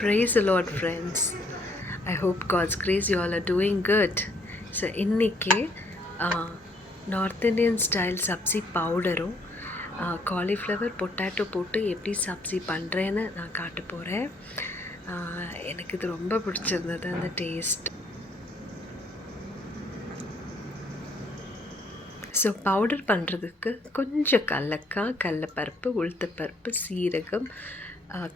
Praise the Lord, friends. I hope God's grace you all are doing good. So, இன்னைக்கு north Indian style sabzi பவுடரும் cauliflower potato போட்டு எப்படி சப்ஜி பண்ணுறேன்னு நான் காட்ட போகிறேன். எனக்கு இது ரொம்ப பிடிச்சிருந்தது அந்த டேஸ்ட். ஸோ பவுடர் பண்ணுறதுக்கு கொஞ்சம் கடலக்காய், கடலைப்பருப்பு, உளுத்தப்பருப்பு, சீரகம்,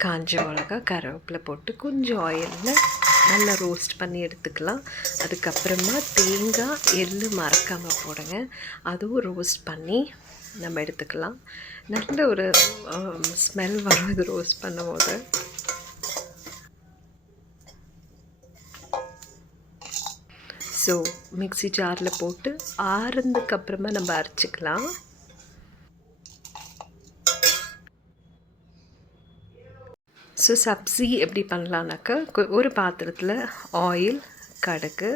காஞ்ச மிளகா, கருவேப்பிலை போட்டு கொஞ்சம் ஆயிலில் நல்லா ரோஸ்ட் பண்ணி எடுத்துக்கலாம். அதுக்கப்புறமா தேங்காய், எள்ளு மறக்காமல் போடுங்க. அதுவும் ரோஸ்ட் பண்ணி நம்ம எடுத்துக்கலாம். நல்ல ஒரு ஸ்மெல் வரும் இது ரோஸ்ட் பண்ணும்போது. ஸோ மிக்ஸி ஜாரில் போட்டு ஆறுனதுக்கு அப்புறமா நம்ம அரைச்சிக்கலாம். ஸோ சப்ஜி எப்படி பண்ணலான்னாக்கா, ஒரு பாத்திரத்தில் ஆயில், கடுகு,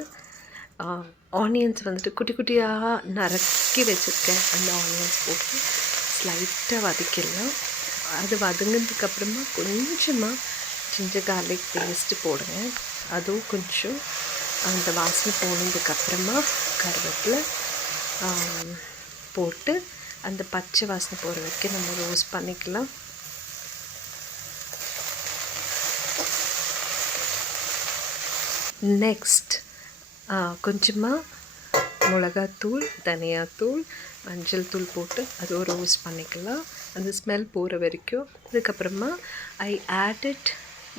ஆனியன்ஸ் வந்துட்டு குட்டி குட்டியாக நறுக்கி வச்சுருக்கேன். அந்த ஆனியன்ஸ் போட்டு ஸ்லைட்டாக வதக்கிடலாம். அது வதங்கினதுக்கப்புறமா கொஞ்சமாக ஜிஞ்சர் கார்லிக் பேஸ்ட்டு போடுங்க. அதுவும் கொஞ்சம் அந்த வாசனை போனதுக்கப்புறமா கருவேப்பிலை போட்டு அந்த பச்சை வாசனை போகிற வரைக்கும் நம்ம ரோஸ்ட் பண்ணிக்கலாம். நெக்ஸ்ட் கொஞ்சமாக மிளகாத்தூள், தனியாத்தூள், மஞ்சள் தூள் போட்டு அதுவும் ரோஸ்ட் பண்ணிக்கலாம். அந்த ஸ்மெல் போகிற வரைக்கும். அதுக்கப்புறமா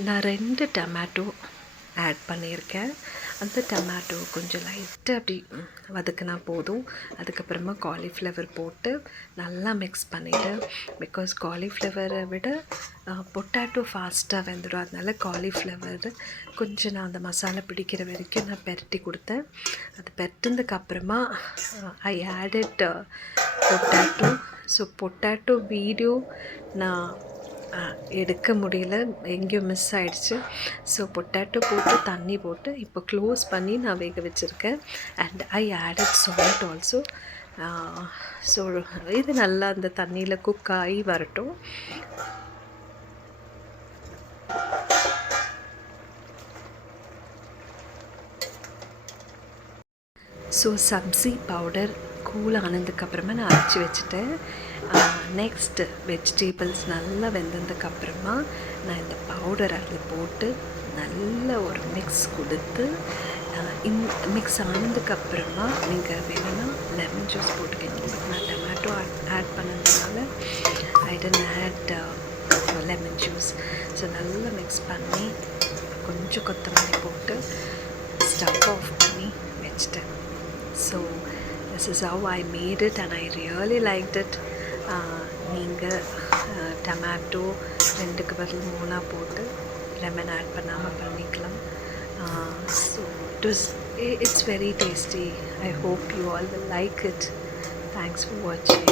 நான் 2 டொமேட்டோ ஆட் பண்ணியிருக்கேன். அந்த டொமேட்டோ கொஞ்சம் லைட்டாக அப்படி வதக்கினா போதும். அதுக்கப்புறமா காலிஃப்ளவர் போட்டு நல்லா மிக்ஸ் பண்ணிவிட்டு, பிகாஸ் காலிஃப்ளவரை விட பொட்டேட்டோ ஃபாஸ்ட்டாக வெந்துடும். அதனால காலிஃப்ளவர் கொஞ்சம் நான் அந்த மசாலா பிடிக்கிற வரைக்கும் நான் பெரட்டி கொடுத்தேன். அது பெரட்டினதுக்கப்புறமா I added potato. So potato video நான் எடுக்க முடியல, எங்கேயோ மிஸ் ஆகிடுச்சு. ஸோ பொட்டேட்டோ போட்டு தண்ணி போட்டு இப்போ க்ளோஸ் பண்ணி நான் வேக வச்சுருக்கேன். And I added salt also. So இது நல்லா அந்த தண்ணியில் குக் ஆகி வரட்டும். ஸோ சப்ஜி பவுடர் கூல் ஆனதுக்கப்புறமா நான் அரைச்சி வச்சுட்டேன். நெக்ஸ்ட்டு வெஜிடேபிள்ஸ் நல்லா வெந்ததுக்கப்புறமா நான் இந்த பவுடர் அதில் போட்டு நல்ல ஒரு மிக்ஸ் கொடுத்து மிக்ஸ் ஆனதுக்கப்புறமா நீங்கள் வேணும்னா லெமன் ஜூஸ் போட்டுக்கலாம். நான் டொமேட்டோ ஆட் பண்ணதுனால I don't add lemon juice. So நல்லா மிக்ஸ் பண்ணி கொஞ்சம் கொத்தமல்லி போட்டு ஸ்டவ் ஆஃப் பண்ணி வச்சிட்டேன். So this is how I made it and I really liked it. நீங்கள் டொமேட்டோ 2க்கு பதில் 3 போட்டு லெமன் ஆட் பண்ணாமல் பண்ணிக்கலாம். So it's very tasty. I hope you all will like it. Thanks for watching.